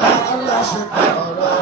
তালাশ করো